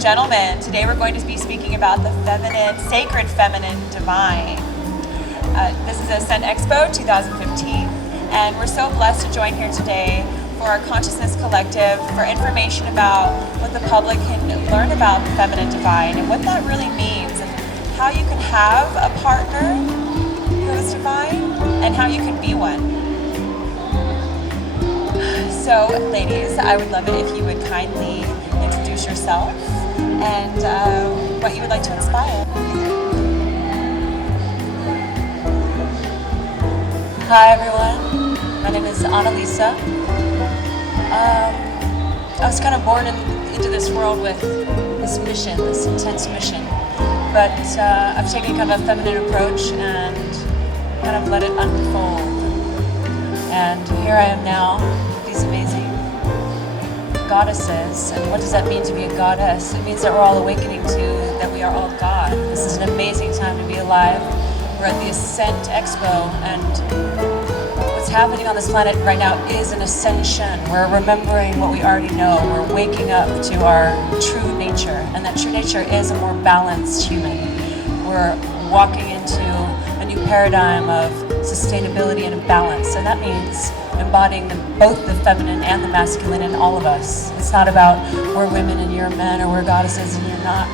and gentlemen, today we're going to be speaking about the feminine, sacred feminine divine. This is Ascent Expo 2015, and we're so blessed to join here today for our Consciousness Collective, for information about what the public can learn about the feminine divine and what that really means, and how you can have a partner who is divine and how you can be one. So, ladies, I would love it if you would kindly introduce yourself and what you would like to inspire. Hi everyone, my name is Annalisa. I was kind of born into this world with this mission, this intense mission, but I've taken kind of a feminine approach and kind of let it unfold. And here I am now, these amazing goddesses. And what does that mean to be a goddess? It means that we're all awakening to that we are all God. This is an amazing time to be alive. We're at the Ascent Expo, and what's happening on this planet right now is an ascension. We're remembering what we already know. We're waking up to our true nature, and that true nature is a more balanced human. We're walking into a new paradigm of sustainability and balance, and that means embodying both the feminine and the masculine in all of us. It's not about we're women and you're men, or we're goddesses and you're not.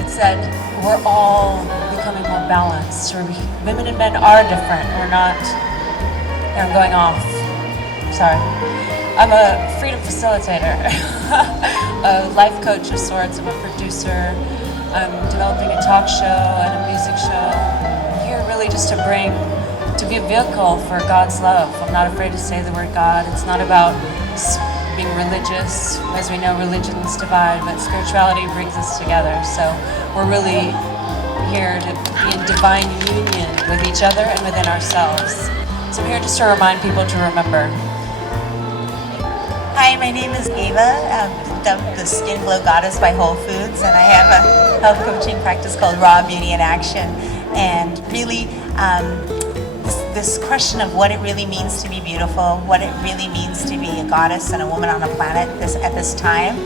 It's that we're all becoming more balanced. Women and men are different. We're not. I'm going off. Sorry. I'm a freedom facilitator, a life coach of sorts. I'm a producer. I'm developing a talk show and a music show. I'm here really just to be a vehicle for God's love. I'm not afraid to say the word God. It's not about being religious. As we know, religions divide, but spirituality brings us together. So we're really here to be in divine union with each other and within ourselves. So I'm here just to remind people to remember. Hi, my name is Ava. I'm dubbed the Skin Glow Goddess by Whole Foods, and I have a health coaching practice called Raw Beauty in Action. And really, this question of what it really means to be beautiful, what it really means to be a goddess and a woman on a planet at this time.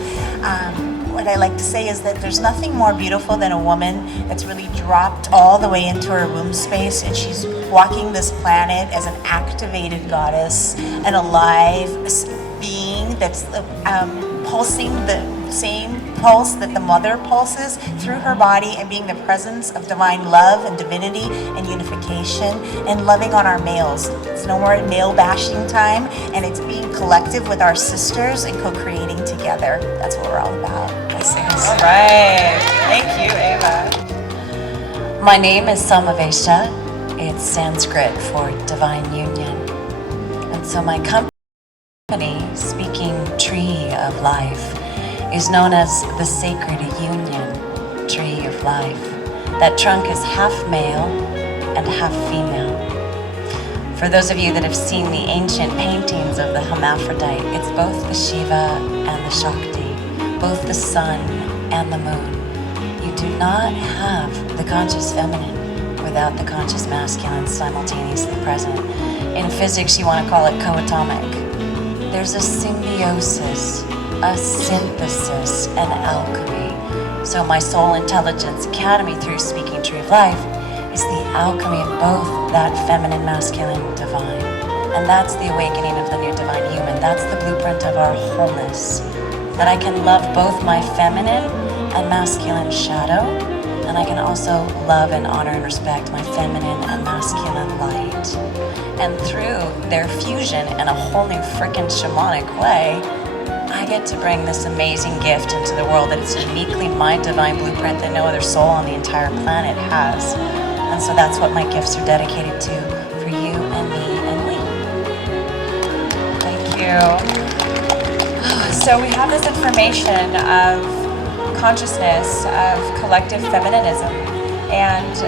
What I like to say is that there's nothing more beautiful than a woman that's really dropped all the way into her womb space, and she's walking this planet as an activated goddess, an alive being that's pulsing the same pulse that the mother pulses through her body, and being the presence of divine love and divinity and unification, and loving on our males. It's no more male bashing time, and it's being collective with our sisters and co-creating together. That's what we're all about. All right. Thank you, Ava. My name is Samavesha. It's Sanskrit for divine union. And so my company, Speaking Tree of Life, is known as the Sacred Union Tree of Life. That trunk is half male and half female. For those of you that have seen the ancient paintings of the hermaphrodite, it's both the Shiva and the Shakti, both the sun and the moon. You do not have the conscious feminine without the conscious masculine simultaneously present. In physics, you want to call it coatomic. There's a symbiosis, a synthesis, an alchemy. So my Soul Intelligence Academy through Speaking Tree of Life is the alchemy of both that feminine, masculine, divine. And that's the awakening of the new divine human. That's the blueprint of our wholeness. That I can love both my feminine and masculine shadow, and I can also love and honor and respect my feminine and masculine light. And through their fusion in a whole new frickin' shamanic way, I get to bring this amazing gift into the world that is uniquely my divine blueprint that no other soul on the entire planet has. And so that's what my gifts are dedicated to, for you and me and we. Thank you. So we have this information of consciousness, of collective feminism, and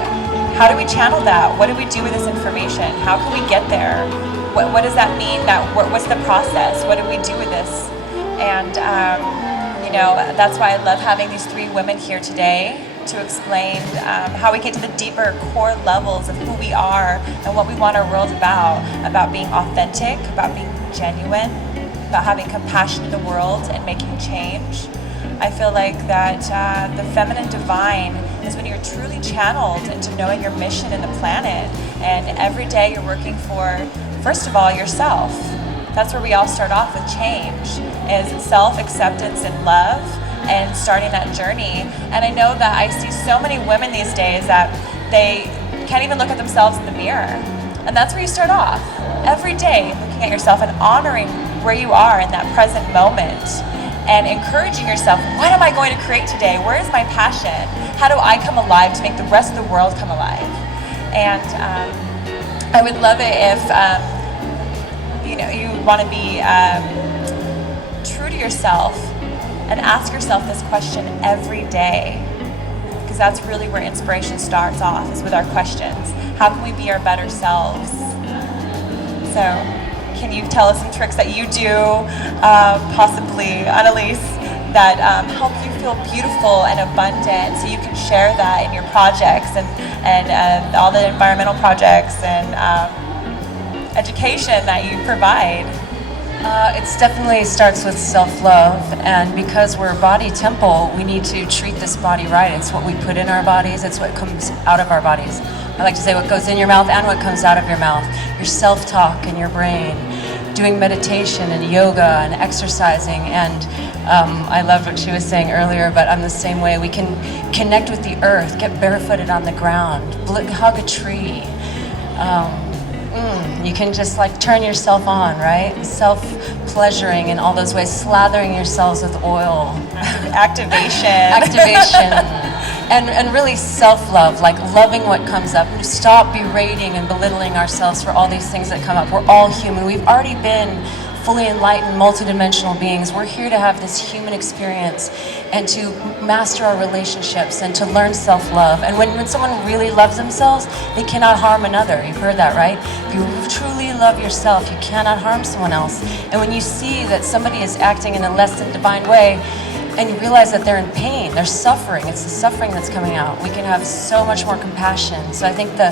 how do we channel that? What do we do with this information? How can we get there? What does that mean? What's the process? What do we do with this? And that's why I love having these three women here today to explain how we get to the deeper core levels of who we are and what we want our world about being authentic, about being genuine, about having compassion in the world and making change. I feel like that the feminine divine is when you're truly channeled into knowing your mission in the planet, and every day you're working for, first of all, yourself. That's where we all start off with change, is self-acceptance and love, and starting that journey. And I know that I see so many women these days that they can't even look at themselves in the mirror. And that's where you start off. Every day, looking at yourself and honoring where you are in that present moment, and encouraging yourself, what am I going to create today? Where is my passion? How do I come alive to make the rest of the world come alive? And I would love it if you want to be true to yourself and ask yourself this question every day, because that's really where inspiration starts off, is with our questions. How can we be our better selves? So, can you tell us some tricks that you do, possibly, Annalise, that help you feel beautiful and abundant, so you can share that in your projects and all the environmental projects and education that you provide? It definitely starts with self-love, and because we're a body temple, we need to treat this body right. It's what we put in our bodies, it's what comes out of our bodies. I like to say what goes in your mouth and what comes out of your mouth. Your self-talk in your brain, doing meditation and yoga and exercising, and I loved what she was saying earlier, but I'm the same way. We can connect with the earth, get barefooted on the ground, hug a tree. You can just like turn yourself on, right? Self-pleasuring in all those ways, slathering yourselves with oil. Activation. And really self-love, like loving what comes up. Stop berating and belittling ourselves for all these things that come up. We're all human. We've already been fully enlightened, multidimensional beings. We're here to have this human experience and to master our relationships and to learn self-love. And when someone really loves themselves, they cannot harm another. You've heard that, right? If you truly love yourself, you cannot harm someone else. And when you see that somebody is acting in a less than divine way, and you realize that they're in pain, they're suffering, it's the suffering that's coming out, we can have so much more compassion. So I think the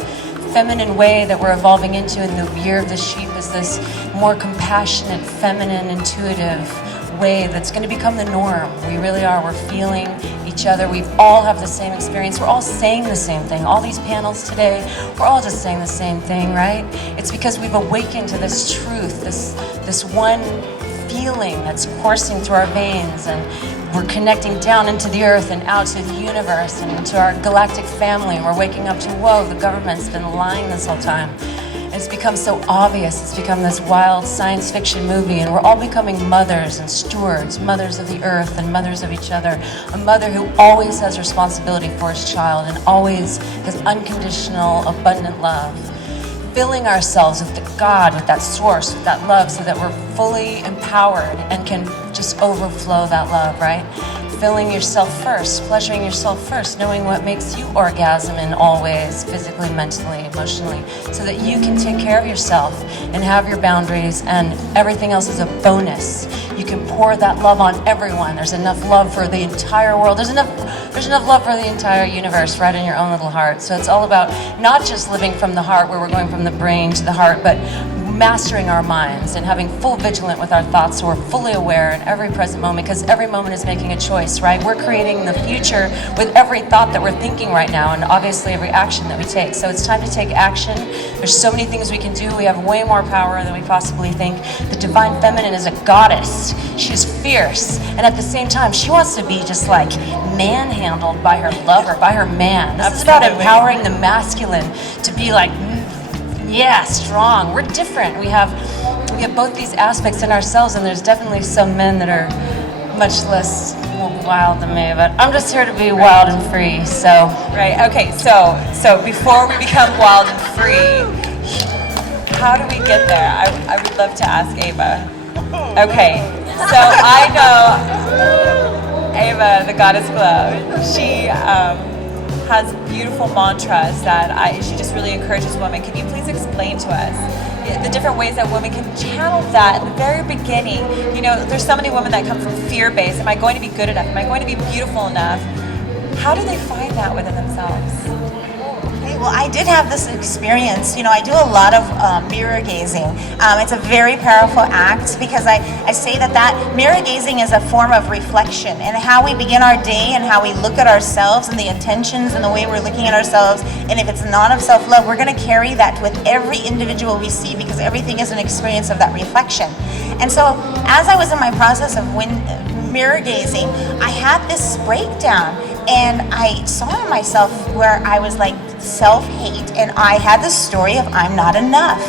feminine way that we're evolving into in the year of the sheep is this more compassionate, feminine, intuitive way that's going to become the norm. We really are. We're feeling each other. We all have the same experience. We're all saying the same thing. All these panels today, we're all just saying the same thing, right? It's because we've awakened to this truth, this one feeling that's coursing through our veins, and we're connecting down into the earth and out to the universe and to our galactic family. And we're waking up to, whoa, the government's been lying this whole time. And it's become so obvious. It's become this wild science fiction movie, and we're all becoming mothers and stewards, mothers of the earth and mothers of each other. A mother who always has responsibility for his child and always has unconditional, abundant love. Filling ourselves with the God, with that source, with that love, so that we're fully empowered and can just overflow that love, right? Filling yourself first, pleasuring yourself first, knowing what makes you orgasm in all ways, physically, mentally, emotionally, so that you can take care of yourself and have your boundaries, and everything else is a bonus. You can pour that love on everyone. There's enough love for the entire world. There's enough love for the entire universe right in your own little heart. So it's all about not just living from the heart, where we're going from the brain to the heart, but mastering our minds and having full vigilance with our thoughts, so we're fully aware in every present moment, because every moment is making a choice, right? We're creating the future with every thought that we're thinking right now, and obviously every action that we take. So it's time to take action. There's so many things we can do. We have way more power than we possibly think. The divine feminine is a goddess. She's fierce, and at the same time, she wants to be just like manhandled by her lover, by her man. This is about empowering the masculine to be like, yeah, strong. We're different. We have both these aspects in ourselves, and there's definitely some men that are much less wild than me, but I'm just here to be wild and free, so. Right, okay, so before we become wild and free, how do we get there? I would love to ask Ava. Okay, so I know Ava, the goddess glove, she has beautiful mantras that she just really encourages women. Can you please explain to us the different ways that women can channel that in the very beginning? You know, there's so many women that come from fear-based. Am I going to be good enough? Am I going to be beautiful enough? How do they find that within themselves? Well, I did have this experience. You know, I do a lot of mirror gazing. It's a very powerful act because I say that mirror gazing is a form of reflection, and how we begin our day and how we look at ourselves and the intentions and the way we're looking at ourselves. And if it's not of self-love, we're going to carry that with every individual we see, because everything is an experience of that reflection. And so as I was in my process of mirror gazing, I had this breakdown, and I saw in myself where I was like self-hate, and I had this story of I'm not enough.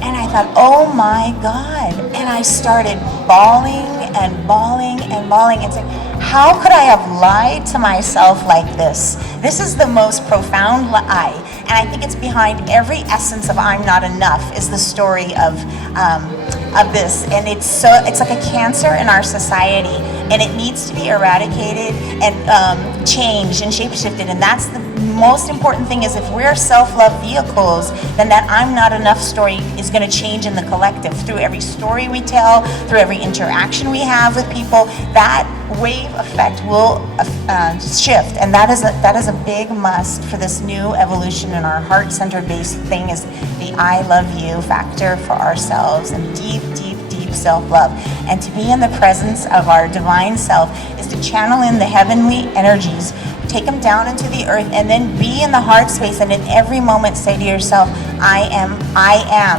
And I thought, oh my God. And I started bawling and bawling and bawling and saying, how could I have lied to myself like this? This is the most profound lie. And I think it's behind every essence of I'm not enough is the story of this. And it's like a cancer in our society, and it needs to be eradicated and changed and shape-shifted. And that's the most important thing, is if we're self-love vehicles, then that I'm not enough story is going to change in the collective through every story we tell, through every interaction we have with people. That wave effect will shift, and that is a big must for this new evolution in our heart-centered based thing, is the I love you factor for ourselves, and deep, deep, deep self-love. And to be in the presence of our divine self is to channel in the heavenly energies, take them down into the earth, and then be in the heart space, and in every moment say to yourself, I am.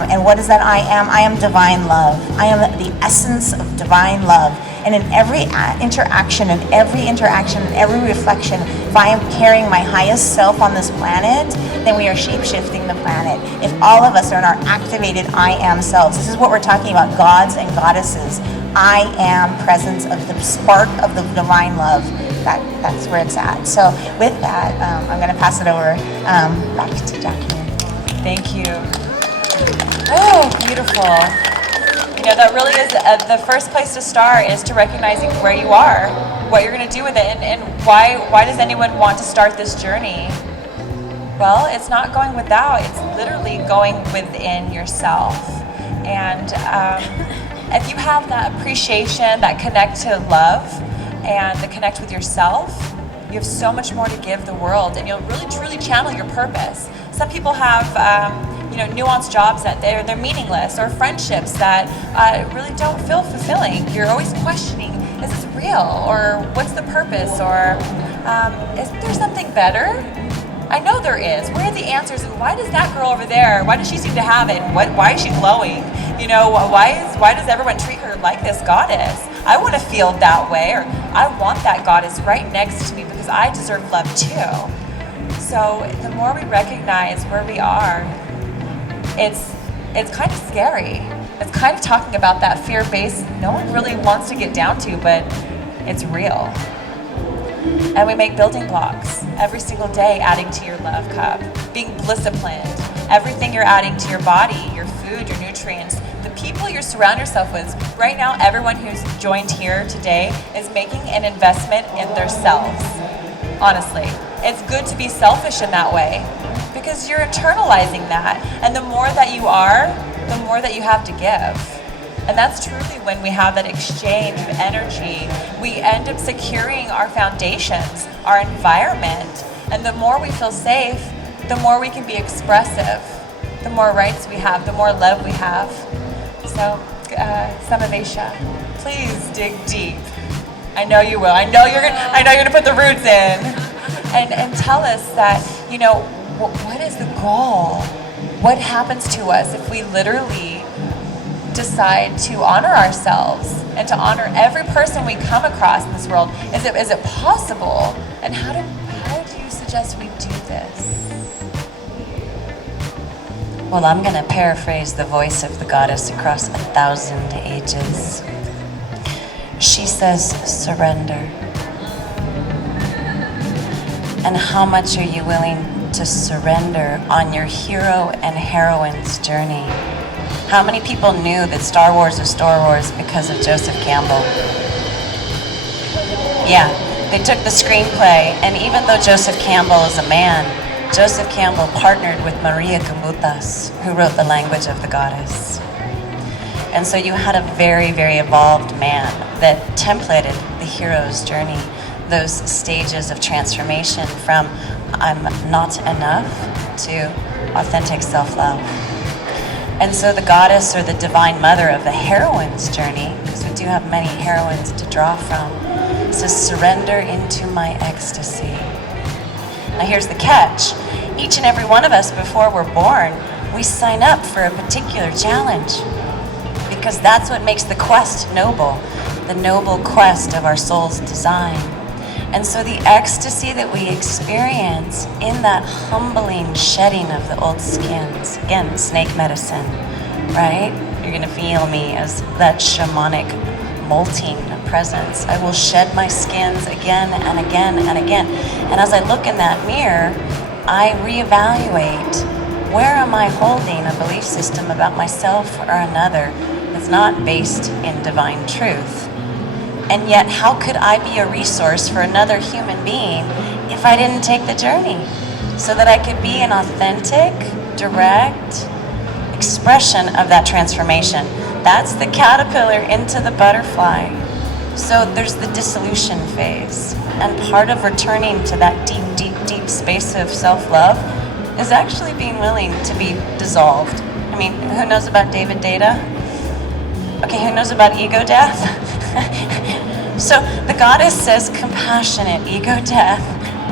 And what is that I am? I am divine love. I am the essence of divine love. And in every interaction and every reflection, if I am carrying my highest self on this planet, then we are shape-shifting the planet. If all of us are in our activated I am selves, this is what we're talking about, gods and goddesses. I am presence of the spark of the divine love. That's where it's at. So with that, I'm going to pass it over back to Jackie. Thank you. Oh, beautiful. You know, that really is the first place to start, is to recognizing where you are, what you're going to do with it, and why does anyone want to start this journey? Well, it's not going without, it's literally going within yourself. And if you have that appreciation, that connect to love, and the connect with yourself, you have so much more to give the world, and you'll really truly channel your purpose. Some people have nuanced jobs that they're meaningless, or friendships that really don't feel fulfilling. You're always questioning, is this real, or what's the purpose, or isn't there something better? I know there is. Where are the answers, and why does that girl over there, why does she seem to have it, and why is she glowing? You know, why does everyone treat her like this goddess? I want to feel that way, or I want that goddess right next to me because I deserve love too. So the more we recognize where we are, it's kind of scary. It's kind of talking about that fear base no one really wants to get down to, but it's real. And we make building blocks every single day, adding to your love cup, being disciplined, everything you're adding to your body, your food, your nutrients, the people you surround yourself with. Right now, everyone who's joined here today is making an investment in themselves. Honestly, it's good to be selfish in that way, because you're internalizing that. And the more that you are, the more that you have to give. And that's truly when we have that exchange of energy. We end up securing our foundations, our environment. And the more we feel safe, the more we can be expressive, the more rights we have, the more love we have. So, Samavesha, please dig deep. I know you will. I know you're gonna put the roots in, and tell us that, you know, what is the goal? What happens to us if we literally decide to honor ourselves and to honor every person we come across in this world? Is it possible? And how do you suggest we do this? Well, I'm going to paraphrase the voice of the goddess across 1,000 ages. She says, surrender. And how much are you willing to surrender on your hero and heroine's journey? How many people knew that Star Wars was Star Wars because of Joseph Campbell? Yeah, they took the screenplay, and even though Joseph Campbell is a man, Joseph Campbell partnered with Maria Gumutas, who wrote The Language of the Goddess. And so you had a very, very evolved man that templated the hero's journey, those stages of transformation from I'm not enough to authentic self-love. And so the goddess or the divine mother of the heroine's journey, because we do have many heroines to draw from, says, surrender into my ecstasy. Now here's the catch. Each and every one of us, before we're born, we sign up for a particular challenge, because that's what makes the quest noble, the noble quest of our soul's design. And so the ecstasy that we experience in that humbling shedding of the old skins, again, snake medicine, right? You're gonna feel me as that shamanic molting presence. I will shed my skins again and again and again. And as I look in that mirror, I reevaluate, where am I holding a belief system about myself or another that's not based in divine truth? And yet, how could I be a resource for another human being if I didn't take the journey? So that I could be an authentic, direct expression of that transformation. That's the caterpillar into the butterfly. So there's the dissolution phase. And part of returning to that deep, deep, deep space of self-love is actually being willing to be dissolved. I mean, who knows about David Data? Okay, who knows about ego death? So the goddess says compassionate ego death.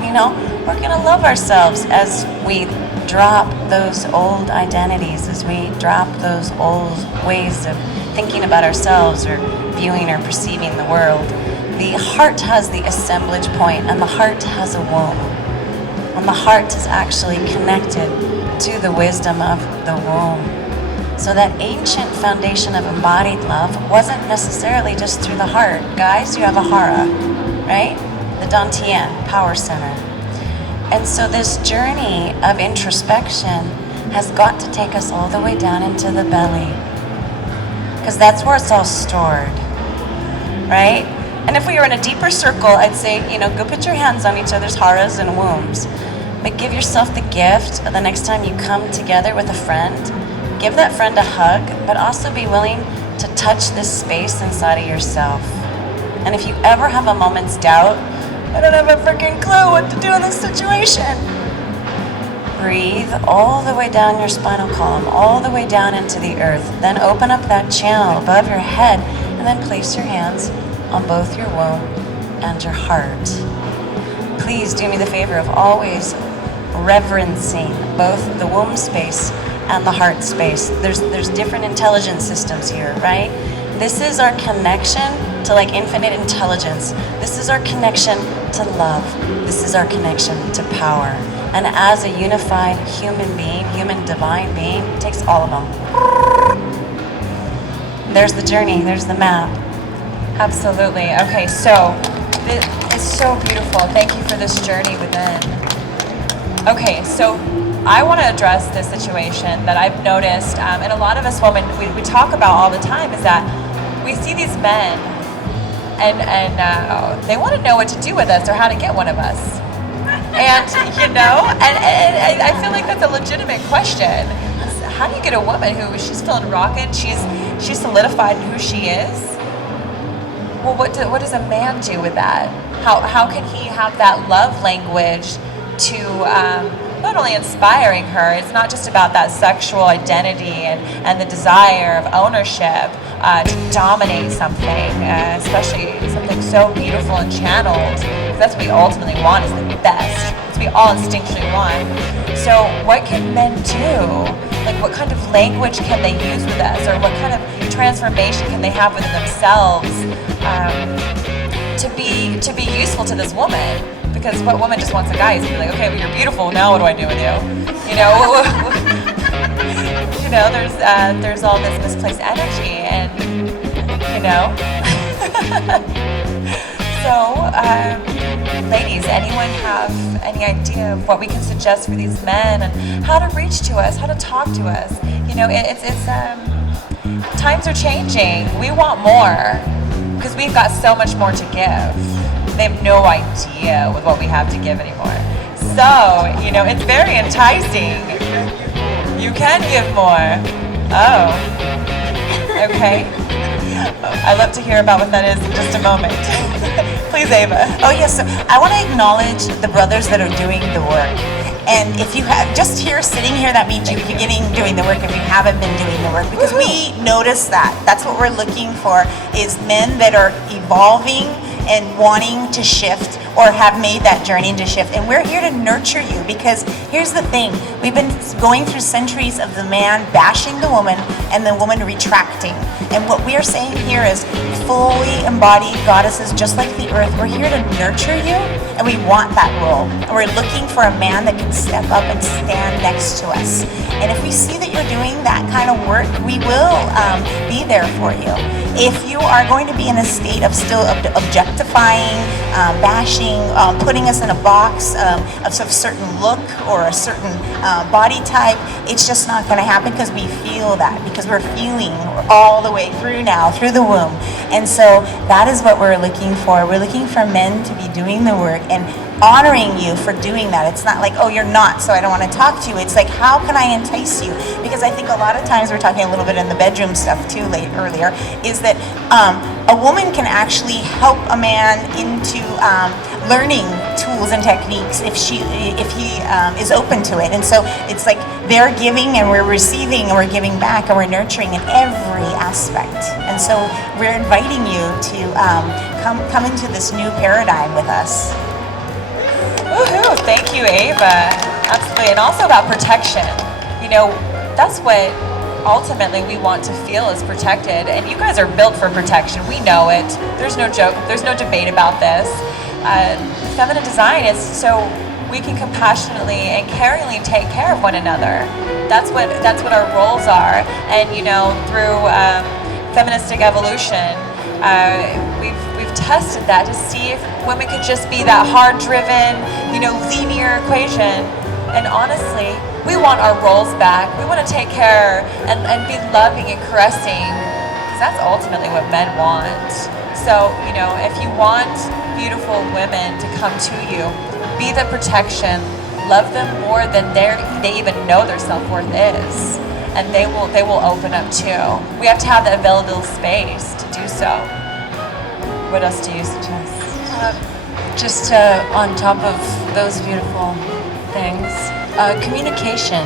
You know, we're gonna love ourselves as we drop those old identities, as we drop those old ways of thinking about ourselves or viewing or perceiving the world. The heart has the assemblage point, and the heart has a womb. And the heart is actually connected to the wisdom of the womb. So that ancient foundation of embodied love wasn't necessarily just through the heart. Guys, you have a hara, right? The Dantian, power center. And so this journey of introspection has got to take us all the way down into the belly. Because that's where it's all stored, right? And if we were in a deeper circle, I'd say, you know, go put your hands on each other's haras and wombs. But give yourself the gift the next time you come together with a friend. Give that friend a hug, but also be willing to touch this space inside of yourself. And if you ever have a moment's doubt, I don't have a freaking clue what to do in this situation, breathe all the way down your spinal column, all the way down into the earth. Then open up that channel above your head, and then place your hands on both your womb and your heart. Please do me the favor of always reverencing both the womb space and the heart space. There's different intelligence systems here, right? This is our connection to like infinite intelligence. This is our connection to love. This is our connection to power. And as a unified human being, human divine being, it takes all of them. There's the journey, there's the map. Absolutely. Okay, so it's so beautiful. Thank you for this journey within. Okay, so I want to address this situation that I've noticed, and a lot of us women, we talk about all the time, is that we see these men, and they want to know what to do with us or how to get one of us. And, you know, and I feel like that's a legitimate question. How do you get a woman who, she's feeling rockin', she's solidified in who she is? Well, what does a man do with that? How can he have that love language to not only inspiring her, it's not just about that sexual identity and the desire of ownership to dominate something, especially something so beautiful and channeled. That's what we ultimately want, is the best. That's what we all instinctually want. So what can men do? Like, what kind of language can they use with us, or what kind of transformation can they have within themselves to be useful to this woman? Because what woman just wants a guy is to be like, okay, well, you're beautiful, now what do I do with you? You know, you know, there's all this misplaced energy, and you know. So, ladies, anyone have any idea of what we can suggest for these men and how to reach to us, how to talk to us? You know, it's times are changing. We want more because we've got so much more to give. They have no idea with what we have to give anymore. So, you know, it's very enticing. You can give more. Oh, okay. I'd love to hear about what that is in just a moment. Please, Ava. Oh yes, I want to acknowledge the brothers that are doing the work. And if you have just here, sitting here, that means you're beginning doing the work if you haven't been doing the work, because we notice that. That's what we're looking for, is men that are evolving and wanting to shift or have made that journey to shift. And we're here to nurture you, because here's the thing. We've been going through centuries of the man bashing the woman and the woman retracting. And what we are saying here is fully embodied goddesses, just like the earth. We're here to nurture you, and we want that role. And we're looking for a man that can step up and stand next to us. And if we see that you're doing that kind of work, we will be there for you. If you are going to be in a state of still objectifying, bashing, putting us in a box of some certain look or a certain body type, it's just not going to happen, because we feel that, because we're feeling all the way through now, through the womb. And so that is what we're looking for. We're looking for men to be doing the work and honoring you for doing that. It's not like, oh, you're not, so I don't want to talk to you. It's like, how can I entice you? Because I think a lot of times, we're talking a little bit in the bedroom stuff too earlier, is that a woman can actually help a man into learning tools and techniques if he is open to it. And so it's like they're giving and we're receiving and we're giving back and we're nurturing in every aspect. And so we're inviting you to come into this new paradigm with us. Woohoo! Thank you, Ava. Absolutely. And also about protection. You know, that's what ultimately we want to feel is protected. And you guys are built for protection. We know it. There's no joke. There's no debate about this. Feminine design is so we can compassionately and caringly take care of one another. That's what our roles are. And you know, through feministic evolution, we've tested that to see if women could just be that hard-driven, you know, linear equation. And honestly, we want our roles back. We want to take care and be loving and caressing, because that's ultimately what men want. So, you know, if you want beautiful women to come to you, be the protection, love them more than they even know their self-worth is. And they will open up too. We have to have the available space to do so. What else do you suggest? Just on top of those beautiful things, communication.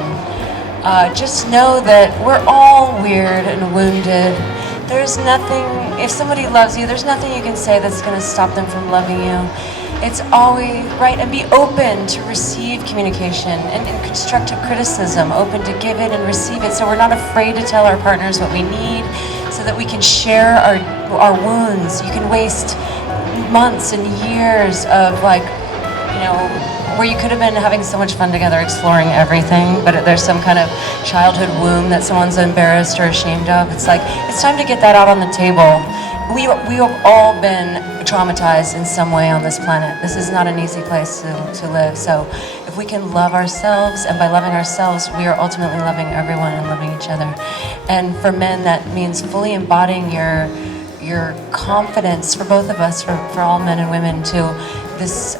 Just know that we're all weird and wounded. There's nothing, if somebody loves you, there's nothing you can say that's going to stop them from loving you. It's always right, and be open to receive communication and constructive criticism, open to give it and receive it, so we're not afraid to tell our partners what we need, so that we can share our wounds. You can waste months and years of, like, you know, where you could have been having so much fun together exploring everything, but there's some kind of childhood wound that someone's embarrassed or ashamed of. It's like, it's time to get that out on the table. We have all been traumatized in some way on this planet. This is not an easy place to live. So if we can love ourselves, and by loving ourselves, we are ultimately loving everyone and loving each other. And for men, that means fully embodying your confidence, for both of us, for all men and women, to this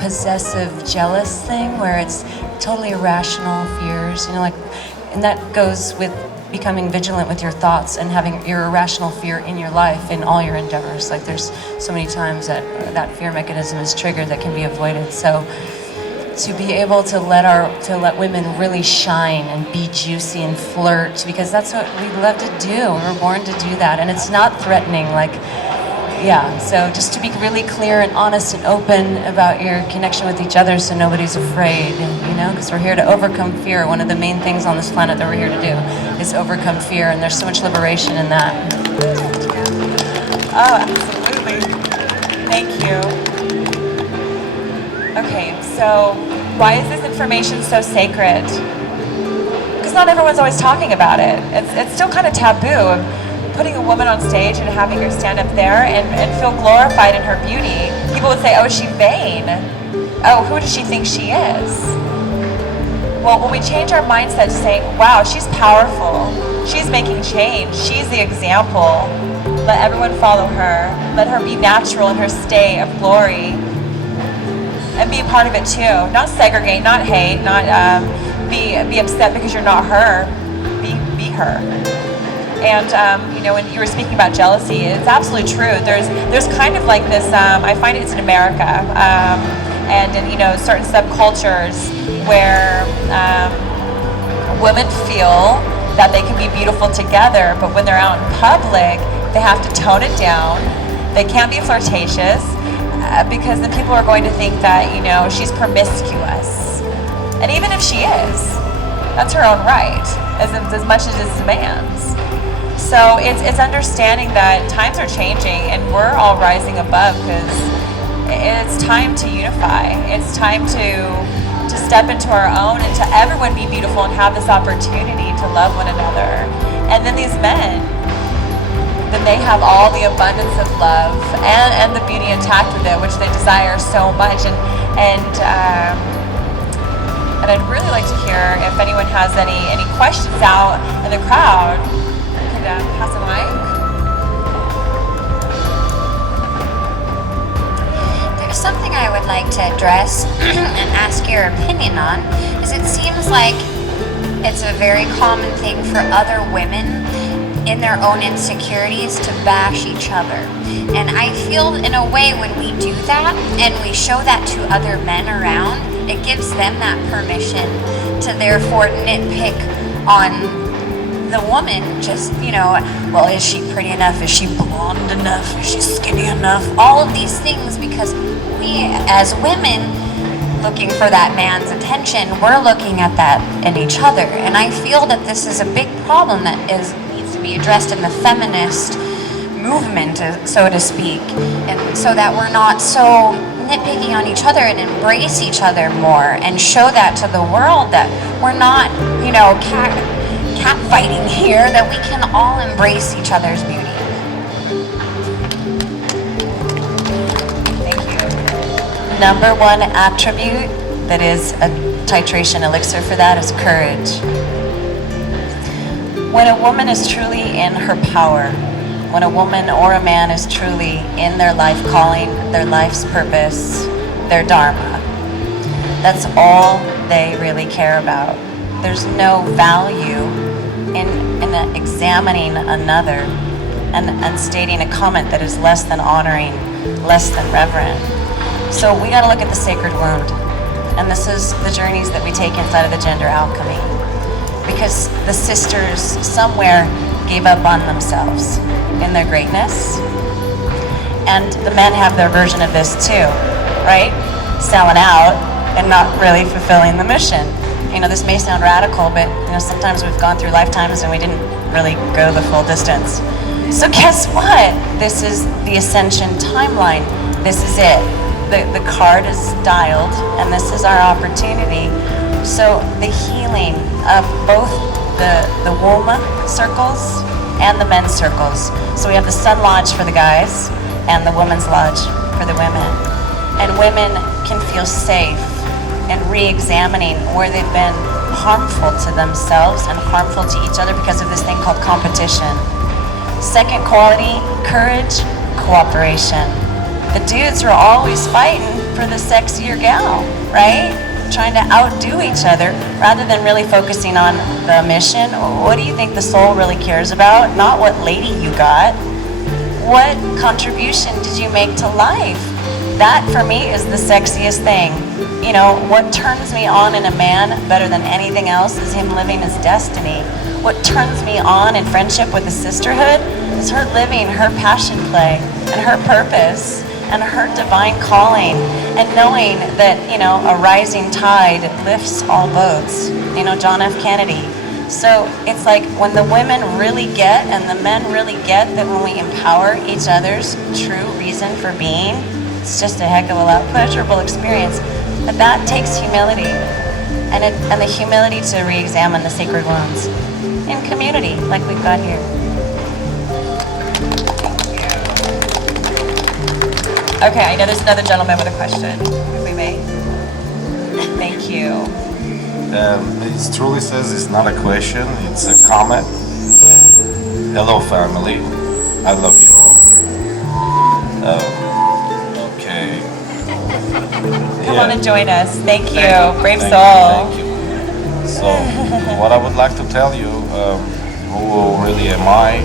possessive, jealous thing where it's totally irrational fears, you know, like, and that goes with becoming vigilant with your thoughts and having your irrational fear in your life in all your endeavors. Like, there's so many times that fear mechanism is triggered that can be avoided. So to be able to let women really shine and be juicy and flirt, because that's what we love to do. We were born to do that, and it's not threatening. Like, yeah. So just to be really clear and honest and open about your connection with each other, so nobody's afraid. And, you know, because we're here to overcome fear. One of the main things on this planet that we're here to do is overcome fear, and there's so much liberation in that. Oh, absolutely. Thank you. Okay, so why is this information so sacred? Because not everyone's always talking about it. It's still kind of taboo. Putting a woman on stage and having her stand up there and feel glorified in her beauty. People would say, oh, is she vain? Oh, who does she think she is? Well, when we change our mindset to saying, wow, she's powerful, she's making change, she's the example, let everyone follow her, let her be natural in her state of glory, and be a part of it too. Not segregate, not hate, not be upset because you're not her. Be her. And you know, when you were speaking about jealousy, it's absolutely true. There's kind of like this. I find it's in America. and in, you know, certain subcultures where women feel that they can be beautiful together, but when they're out in public, they have to tone it down. They can't be flirtatious because then people are going to think that, you know, she's promiscuous. And even if she is, that's her own right, as much as it's demands. So it's understanding that times are changing and we're all rising above, because it's time to unify. It's time to step into our own and to everyone be beautiful and have this opportunity to love one another. And then these men, then they have all the abundance of love and the beauty intact with it, which they desire so much. And I'd really like to hear if anyone has any questions out in the crowd. Could pass the mic. There's something I would like to address and ask your opinion on, is it seems like it's a very common thing for other women in their own insecurities to bash each other. And I feel in a way when we do that and we show that to other men around, it gives them that permission to therefore nitpick on the woman, just, you know, well, is she pretty enough? Is she blonde enough? Is she skinny enough? All of these things, because we as women looking for that man's attention, we're looking at that in each other. And I feel that this is a big problem that needs to be addressed in the feminist movement, so to speak, and so that we're not so nitpicking on each other and embrace each other more and show that to the world that we're not, you know, cat fighting here, that we can all embrace each other's beauty. Thank you. Number one attribute that is a titration elixir for that is courage. When a woman is truly in her power, when a woman or a man is truly in their life calling, their life's purpose, their dharma, that's all they really care about. There's no value in examining another and stating a comment that is less than honoring, less than reverent. So we got to look at the sacred wound. And this is the journeys that we take inside of the gender alchemy. Because the sisters somewhere gave up on themselves in their greatness. And the men have their version of this too, right? Selling out and not really fulfilling the mission. You know, this may sound radical, but you know, sometimes we've gone through lifetimes and we didn't really go the full distance. So guess what? This is the ascension timeline. This is it. The card is dialed, and this is our opportunity. So the healing of both the womb circles and the men's circles. So we have the sun lodge for the guys and the women's lodge for the women. And women can feel safe in re-examining where they've been harmful to themselves and harmful to each other because of this thing called competition. Second quality, courage, cooperation. The dudes are always fighting for the sexier gal, right? Trying to outdo each other rather than really focusing on the mission. What do you think the soul really cares about? Not what lady you got. What contribution did you make to life? That for me is the sexiest thing. You know, what turns me on in a man better than anything else is him living his destiny. What turns me on in friendship with the sisterhood is her living her passion play and her purpose and her divine calling, and knowing that, you know, a rising tide lifts all boats. You know, John F. Kennedy. So it's like when the women really get and the men really get that when we empower each other's true reason for being, it's just a heck of a lot pleasurable experience. But that takes humility, and the humility to re-examine the sacred wounds in community, like we've got here. Okay, I know there's another gentleman with a question, if we may. Thank you. It truly says it's not a question, it's a comment. Hello, family. I love you all. Okay. Come on and join us. Thank you. Brave Thank soul. you, thank you. So, what I would like to tell you, who really am I?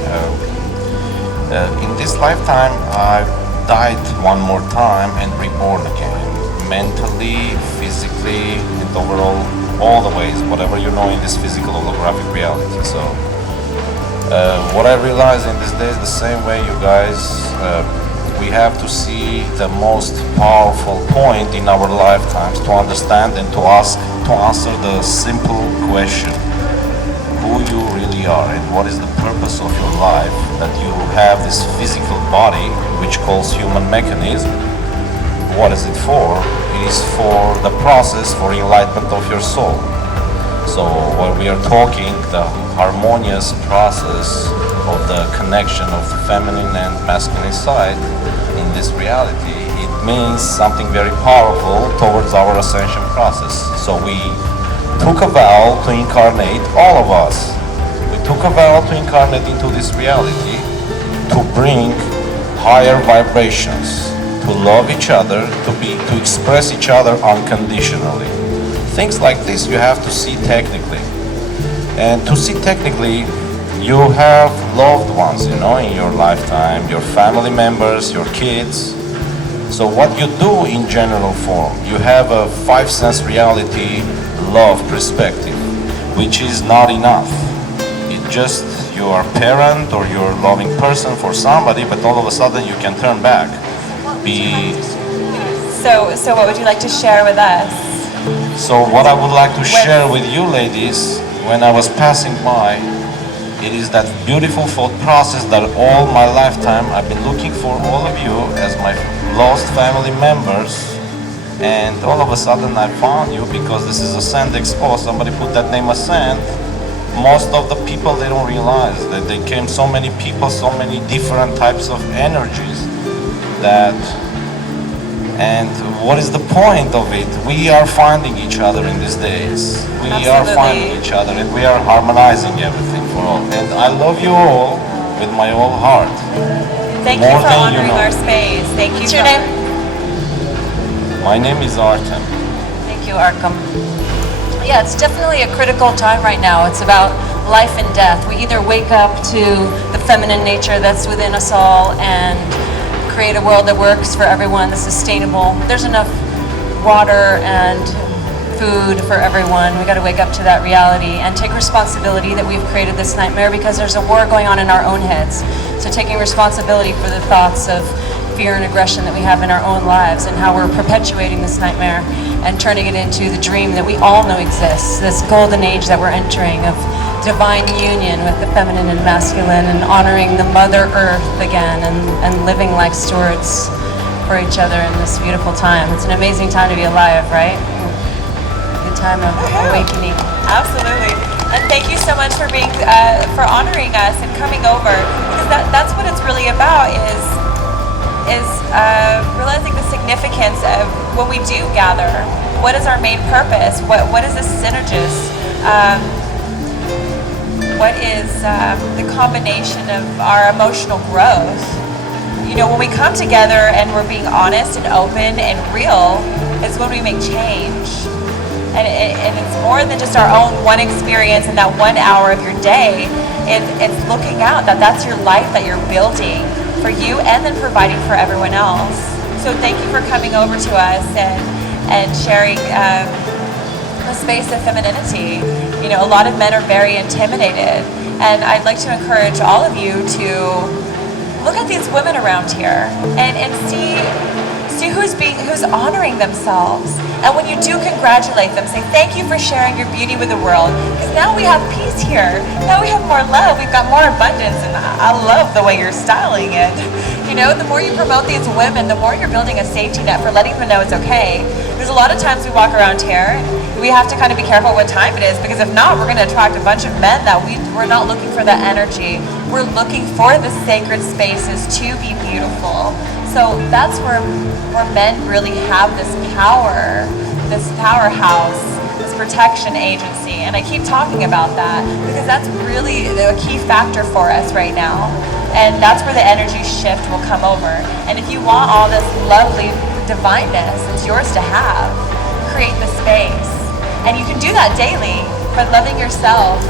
In this lifetime, I've died one more time and reborn again. mentally, physically, and overall, all the ways, whatever you know in this physical holographic reality. So, what I realize in these days, the same way you guys, we have to see the most powerful point in our lifetimes to understand and to answer the simple question: who you really are and what is the purpose of your life, that you have this physical body which calls human mechanism. What is it for? It is for the process for enlightenment of your soul. So when we are talking the harmonious process of the connection of the feminine and masculine side in this reality, it means something very powerful towards our ascension process. So we took a vow to incarnate, all of us. We took a vow to incarnate into this reality to bring higher vibrations, to love each other, to express each other unconditionally. Things like this you have to see technically. And to see technically, you have loved ones, in your lifetime, your family members, your kids. So what you do in general form, you have a five sense reality love perspective, which is not enough. It just, you are a parent or you're a loving person for somebody, but all of a sudden you can turn back. So what would you like to share with us? So what I would like to share with you ladies, when I was passing by, it is that beautiful thought process that all my lifetime I've been looking for all of you as my lost family members, and all of a sudden I found you because this is Ascent Expo. Somebody put that name Ascent. Most of the people, they don't realize that they came so many people, so many different types of energies that, and what is the point of it? We are finding each other in these days. We are finding each other and we are harmonizing everything for all. And I love you all with my whole heart. Thank you for honoring our space. Thank you. What's your name? My name is Artem. Thank you, Arkham. Yeah, it's definitely a critical time right now. It's about life and death. We either wake up to the feminine nature that's within us all and create a world that works for everyone, that's sustainable. There's enough water and food for everyone. We got to wake up to that reality and take responsibility that we've created this nightmare, because there's a war going on in our own heads. So taking responsibility for the thoughts of fear and aggression that we have in our own lives and how we're perpetuating this nightmare and turning it into the dream that we all know exists, this golden age that we're entering of divine union with the feminine and masculine, and honoring the Mother Earth again, and living like stewards for each other in this beautiful time. It's an amazing time to be alive, right? The time of awakening. Absolutely. And thank you so much for being, for honoring us and coming over, because that's what it's really about, is realizing the significance of when we do gather. What is our main purpose? What is this synergist? What is the combination of our emotional growth? When we come together and we're being honest and open and real, is when we make change. And it's more than just our own one experience in that 1 hour of your day. It's looking out that's your life that you're building for you and then providing for everyone else. So thank you for coming over to us and sharing the space of femininity. A lot of men are very intimidated, and I'd like to encourage all of you to look at these women around here and see who's honoring themselves. And when you do congratulate them, say thank you for sharing your beauty with the world, because now we have peace here. Now we have more love. We've got more abundance, and I love the way you're styling it. The more you promote these women, the more you're building a safety net for letting them know it's okay. There's a lot of times we walk around here, we have to kind of be careful what time it is, because if not, we're going to attract a bunch of men that we're not looking for that energy. We're looking for the sacred spaces to be beautiful. So that's where men really have this power, this powerhouse, this protection agency. And I keep talking about that because that's really a key factor for us right now. And that's where the energy shift will come over. And if you want all this lovely divineness, it's yours to have. Create the space. And you can do that daily by loving yourself.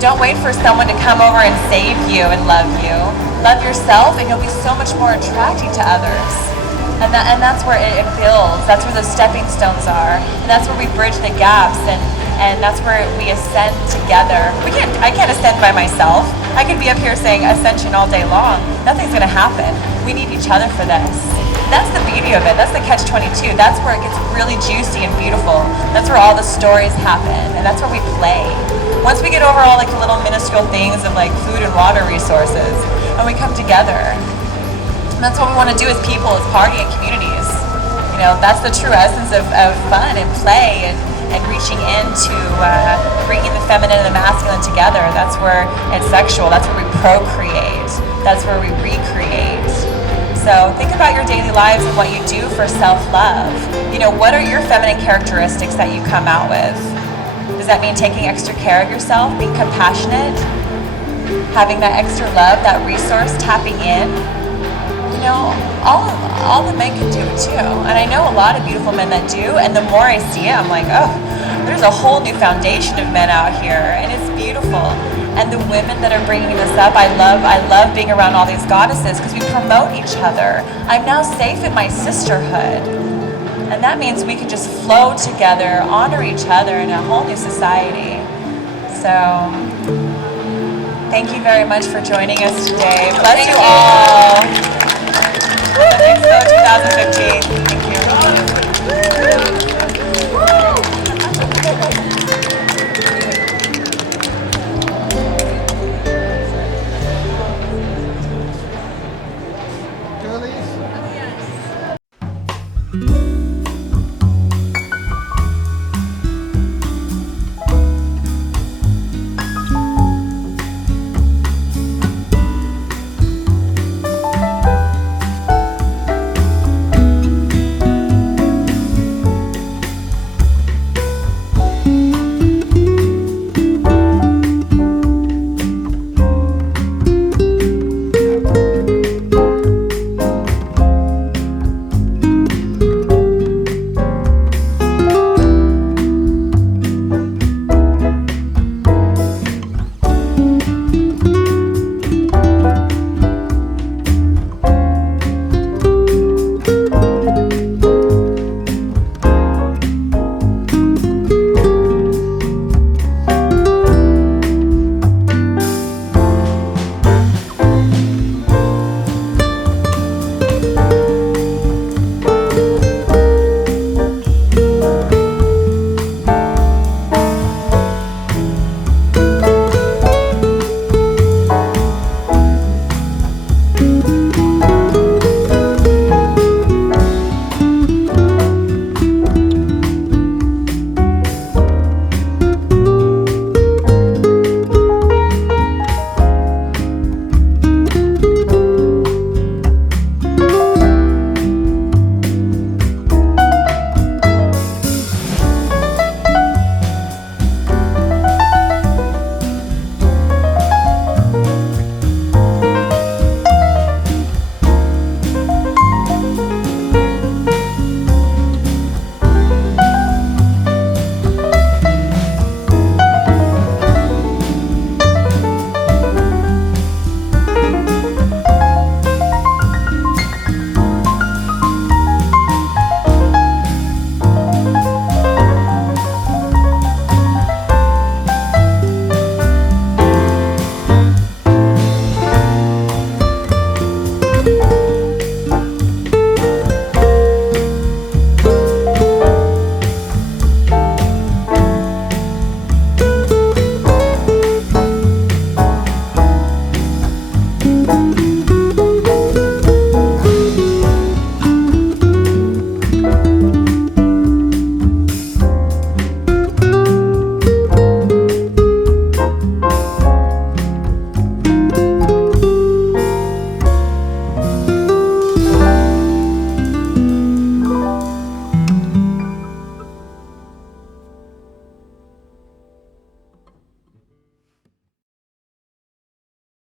Don't wait for someone to come over and save you and love you. Love yourself, and you'll be so much more attracting to others. And that's where it builds. That's where the stepping stones are. And that's where we bridge the gaps, and that's where we ascend together. I can't ascend by myself. I could be up here saying ascension all day long. Nothing's gonna happen. We need each other for this. That's the beauty of it. That's the catch-22. That's where it gets really juicy and beautiful. That's where all the stories happen, and that's where we play. Once we get over all like the little minuscule things of like food and water resources, and we come together. And that's what we want to do as people, as party and communities. You know, that's the true essence of fun and play and reaching into bringing the feminine and the masculine together. That's where it's sexual. That's where we procreate. That's where we recreate. So think about your daily lives and what you do for self-love. You know, what are your feminine characteristics that you come out with? Does that mean taking extra care of yourself, being compassionate, having that extra love, that resource, tapping in? You know, all the men can do it too. And I know a lot of beautiful men that do, and the more I see it, I'm like, oh, there's a whole new foundation of men out here, and it's beautiful. And the women that are bringing this up, I love being around all these goddesses because we promote each other. I'm now safe in my sisterhood. And that means we can just flow together, honor each other in a whole new society. So, thank you very much for joining us today. Bless you all. The Expo 2015.